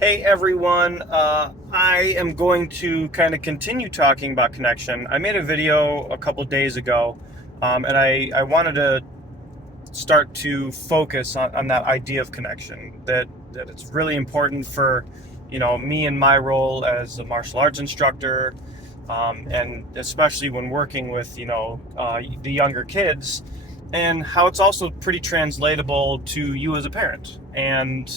Hey everyone, I am going to kind of continue talking about connection. I made a video a couple days ago, and I wanted to start to focus on that idea of connection, that it's really important for, me and my role as a martial arts instructor, and especially when working with, the younger kids, and how it's also pretty translatable to you as a parent. And,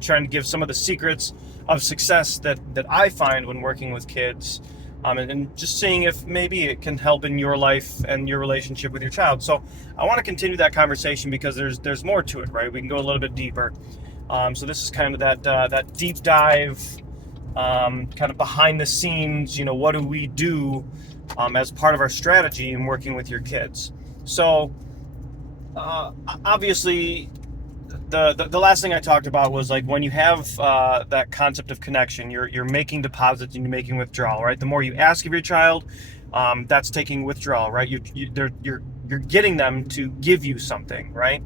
trying to give some of the secrets of success that I find when working with kids, and just seeing if maybe it can help in your life and your relationship with your child. So I want to continue that conversation because there's more to it, right? We can go a little bit deeper. So this is kind of that deep dive, kind of behind the scenes. What do we do as part of our strategy in working with your kids? So obviously, the last thing I talked about was like when you have that concept of connection, you're making deposits and you're making withdrawal, right? The more you ask of your child, that's taking withdrawal, right? You're getting them to give you something, right?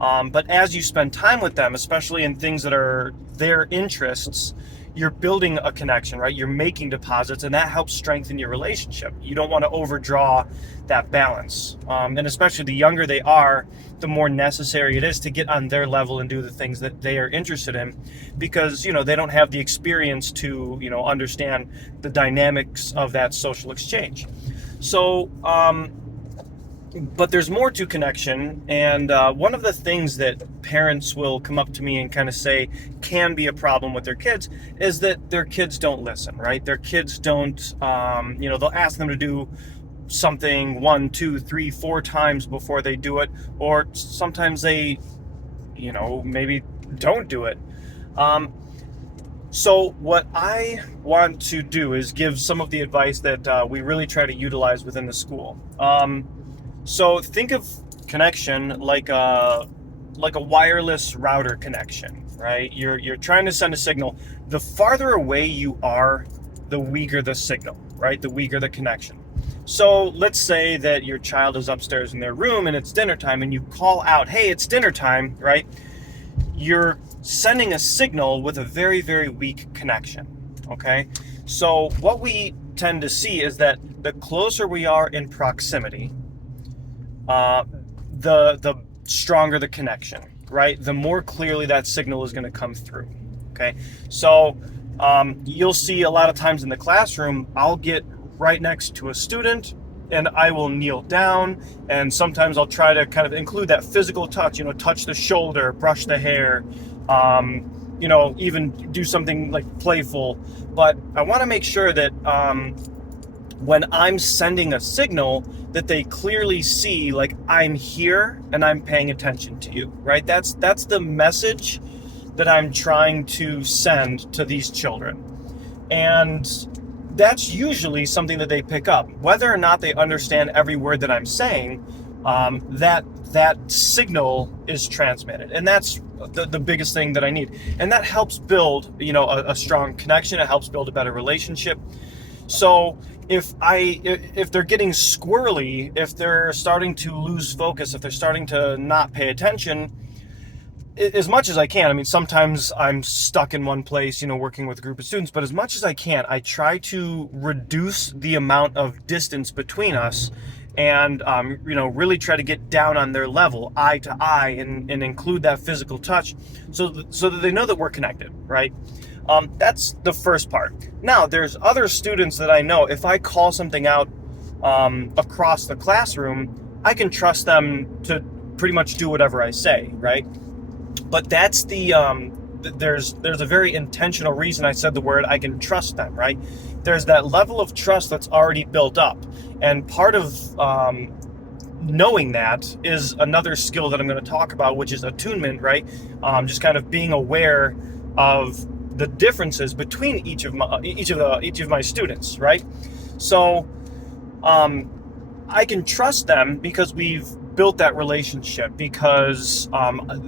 But as you spend time with them, especially in things that are their interests, you're building a connection, right? You're making deposits, and that helps strengthen your relationship. You don't want to overdraw that balance. And especially the younger they are, the more necessary it is to get on their level and do the things that they are interested in, because, they don't have the experience to, understand the dynamics of that social exchange. So, but there's more to connection, and one of the things that parents will come up to me and kind of say can be a problem with their kids is that their kids don't listen, right? Their kids don't, they'll ask them to do something 1, 2, 3, 4 times before they do it, or sometimes they, maybe don't do it. So what I want to do is give some of the advice that we really try to utilize within the school. So think of connection like a wireless router connection, right? You're trying to send a signal. The farther away you are, the weaker the signal, right? The weaker the connection. So let's say that your child is upstairs in their room and it's dinner time, and you call out, "Hey, it's dinner time," right? You're sending a signal with a very, very weak connection, okay? So what we tend to see is that the closer we are in proximity, the stronger the connection, right? The more clearly that signal is going to come through. Okay, so you'll see a lot of times in the classroom, I'll get right next to a student and I will kneel down, and sometimes I'll try to kind of include that physical touch, touch the shoulder, brush the hair, even do something like playful. But I want to make sure that when I'm sending a signal, that they clearly see, like, I'm here and I'm paying attention to you, right? That's the message that I'm trying to send to these children. And that's usually something that they pick up. Whether or not they understand every word that I'm saying, that signal is transmitted. And that's the biggest thing that I need. And that helps build, a strong connection. It helps build a better relationship. So if they're getting squirrely, if they're starting to lose focus, if they're starting to not pay attention, as much as I can, I mean, sometimes I'm stuck in one place, working with a group of students, but as much as I can, I try to reduce the amount of distance between us and, really try to get down on their level, eye to eye, and include that physical touch so that they know that we're connected, right? That's the first part. Now, there's other students that I know, if I call something out across the classroom, I can trust them to pretty much do whatever I say, right? But that's there's a very intentional reason I said the word "I can trust them," right? There's that level of trust that's already built up. And part of knowing that is another skill that I'm going to talk about, which is attunement, right? Just kind of being aware of the differences between each of my students, right? So I can trust them because we've built that relationship, because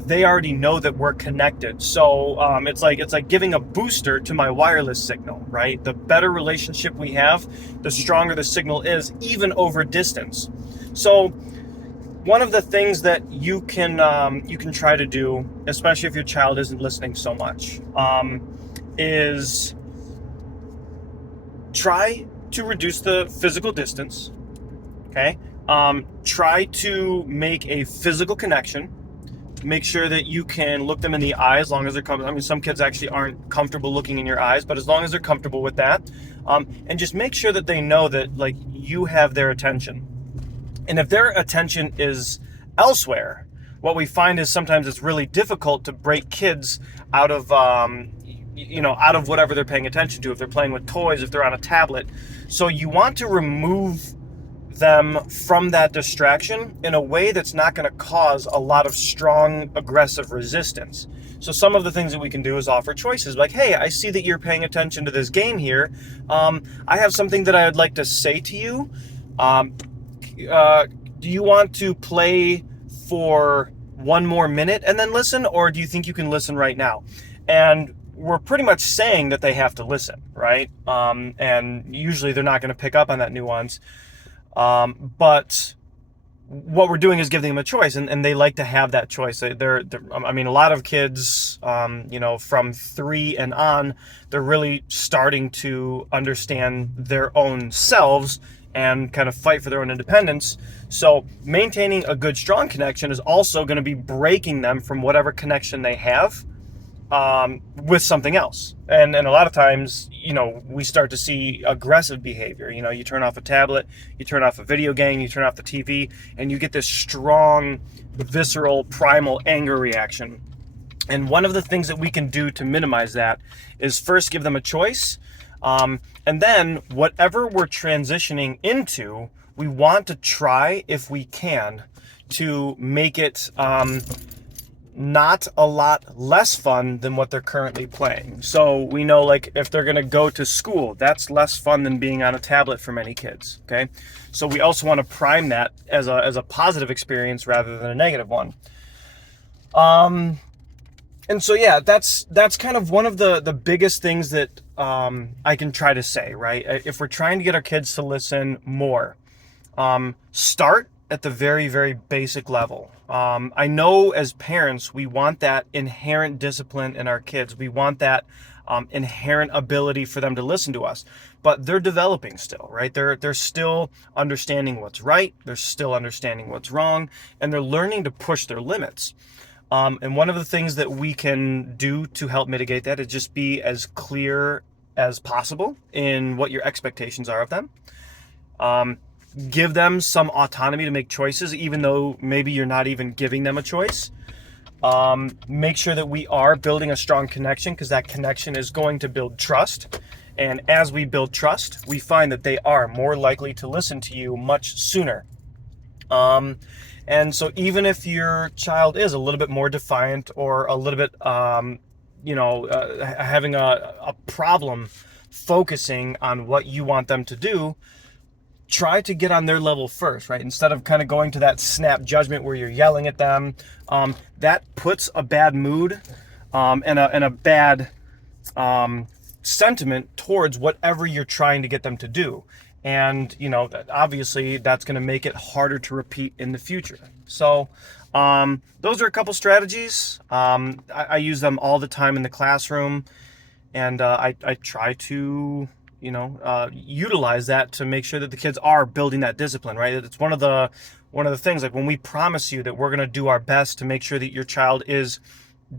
they already know that we're connected. So it's like giving a booster to my wireless signal, right? The better relationship we have, the stronger the signal is, even over distance. So one of the things that you can try to do, especially if your child isn't listening so much, is try to reduce the physical distance. Okay, try to make a physical connection. Make sure that you can look them in the eye as long as they're comfortable. I mean, some kids actually aren't comfortable looking in your eyes, but as long as they're comfortable with that, and just make sure that they know that like you have their attention. And if their attention is elsewhere, what we find is sometimes it's really difficult to break kids out of out of whatever they're paying attention to. If they're playing with toys, if they're on a tablet, so you want to remove them from that distraction in a way that's not going to cause a lot of strong, aggressive resistance. So some of the things that we can do is offer choices like, hey, I see that you're paying attention to this game here. I have something that I would like to say to you. Do you want to play for one more minute and then listen, or do you think you can listen right now? And we're pretty much saying that they have to listen, right? And usually they're not going to pick up on that nuance. But what we're doing is giving them a choice, and they like to have that choice. I mean, a lot of kids, from 3 and on, they're really starting to understand their own selves and kind of fight for their own independence. So maintaining a good, strong connection is also going to be breaking them from whatever connection they have with something else. And a lot of times, we start to see aggressive behavior. You turn off a tablet, you turn off a video game, you turn off the TV, and you get this strong, visceral, primal anger reaction. And one of the things that we can do to minimize that is first give them a choice. And then whatever we're transitioning into, we want to try, if we can, to make it not a lot less fun than what they're currently playing. So we know, like, if they're going to go to school, that's less fun than being on a tablet for many kids. Okay, so we also want to prime that as a positive experience rather than a negative one. And so, yeah, that's kind of one of the biggest things that I can try to say, right? If we're trying to get our kids to listen more, start at the very, very basic level. I know as parents, we want that inherent discipline in our kids. We want that inherent ability for them to listen to us, but they're developing still, right? They're still understanding what's right. They're still understanding what's wrong, and they're learning to push their limits. And one of the things that we can do to help mitigate that is just be as clear as possible in what your expectations are of them. Give them some autonomy to make choices, even though maybe you're not even giving them a choice. Make sure that we are building a strong connection, because that connection is going to build trust. And as we build trust, we find that they are more likely to listen to you much sooner. And so even if your child is a little bit more defiant or a little bit, having a problem focusing on what you want them to do, try to get on their level first, right? Instead of kind of going to that snap judgment where you're yelling at them, that puts a bad mood and a bad sentiment towards whatever you're trying to get them to do. And, obviously that's going to make it harder to repeat in the future. So those are a couple strategies. I use them all the time in the classroom, and I try to utilize that to make sure that the kids are building that discipline, right? It's one of the things, like when we promise you that we're going to do our best to make sure that your child is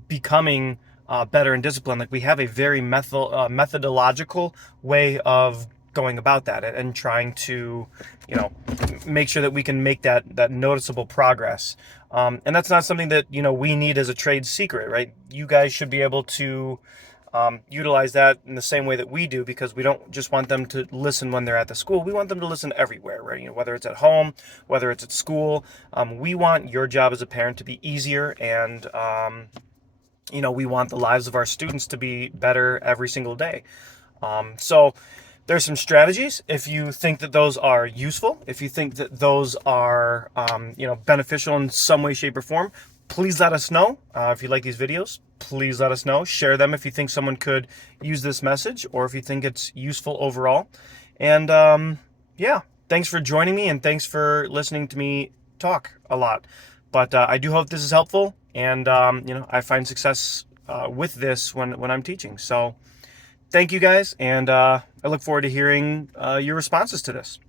becoming better in discipline, like we have a very methodological way of going about that and trying to, make sure that we can make that noticeable progress. And that's not something that, we need as a trade secret, right? You guys should be able to utilize that in the same way that we do, because we don't just want them to listen when they're at the school. We want them to listen everywhere, right? Whether it's at home, whether it's at school. We want your job as a parent to be easier, and we want the lives of our students to be better every single day. So there's some strategies. If you think that those are useful, if you think that those are beneficial in some way, shape, or form, please let us know. If you like these videos, please let us know. Share them if you think someone could use this message, or if you think it's useful overall. And thanks for joining me, and thanks for listening to me talk a lot. But I do hope this is helpful, and I find success with this when I'm teaching. So thank you guys, and I look forward to hearing your responses to this.